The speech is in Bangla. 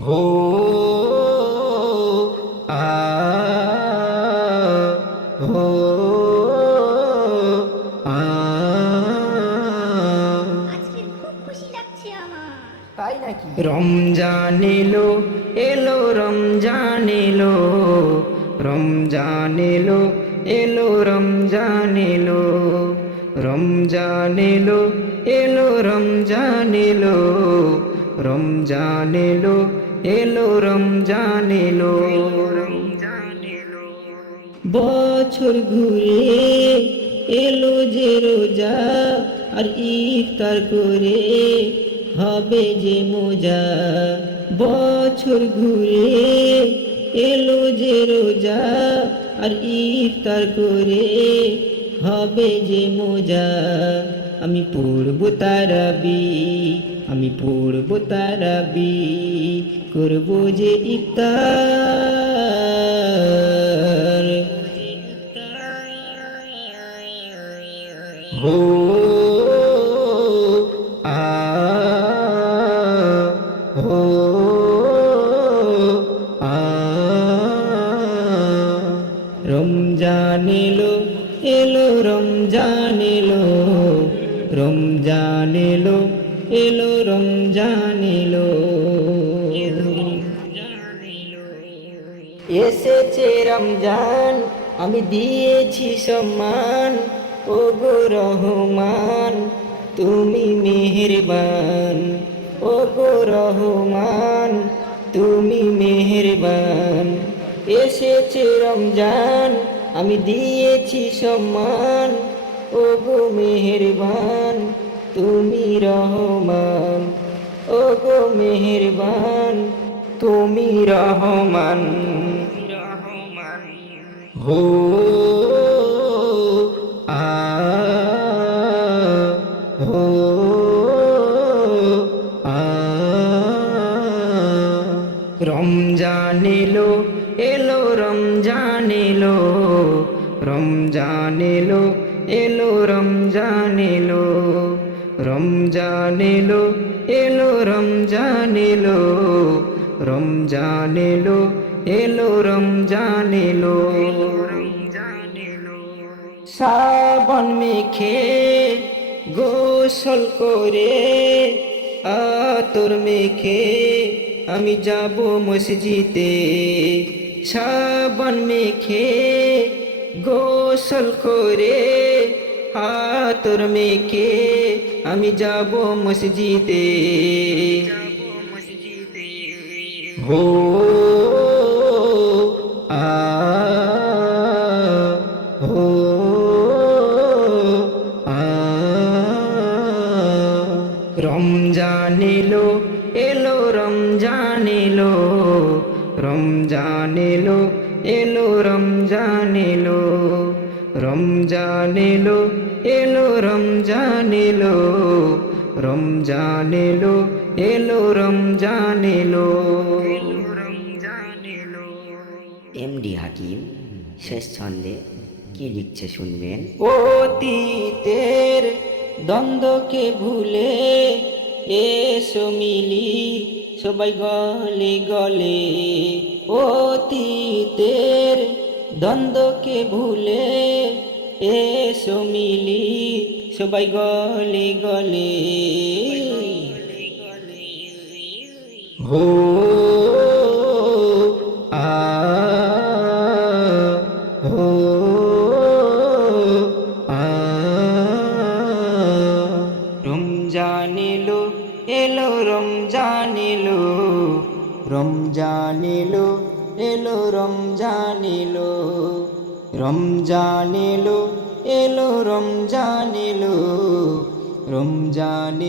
হো আ হো আ। আজকে খুব খুশি লাগছে আমার। তাই নাকি? রমজান এলো এলো রমজান এলো। রমজান এলো এলো রমজান এলো। রমজান এলো এলো রমজান এলো। রমজান এলো এলো রমজান এলো। বছর ঘুরে এলো যে রোজা আর ইফতার করে, হবে যে মোজা। বছর ঘুরে এলো যে রোজা আর ইফতার করে, হবে যে মোজা। আমি পড়ব তারাবি, আমি পড়ব তারাবি, করব যে ইফতার। হো, আ হো, আ। রমজান এলো এলো রমজান এলো। রমজান এলো এলো রমজান এলো এসেছে রমজান, আমি দিয়েছি সম্মান। ও গো রহমান, তুমি মেহেরবান। ও গো রহমান, তুমি মেহেরবান। এসেছে রমজান, আমি দিয়েছি সম্মান। ও গো মেহেরবান, তুমি রহমান। ও গো মেহেরবান, তুমি রহমান। হো, আ হো, আ। এলো এলো, রমজান এলো। রমজান এলো এলো রমজান এলো রমজান এলো এলো রমজান এলো রমজান এলো এলো রমজান এলো সাবন মেখে গোসল করে আতর মেখে আমি যাব মসজিদে। সাবন মেখে গোসল করে আতর মেখে আমি যাব মসজিদে। হো, আ হো, আ। রমজান এলো এলো, রমজান এলো রমজান এলো। রমজান এলো এলো রমজান এলো রমজান এলো এলো রমজান এলো এমডি হাকিম শেষ ছন্দে কি লিখছে শুনবেন? অতীতের দ্বন্দ্বকে ভুলে এসো মিলি সবাই গলে গলে। অতীতের দ্বন্দ্বকে ভুলে এসো মিলি সবাই গলে গলে। হো আ হো আ। এলো। এলো রমজান এলো রমজান এলো এলো রমজান এলো রমজান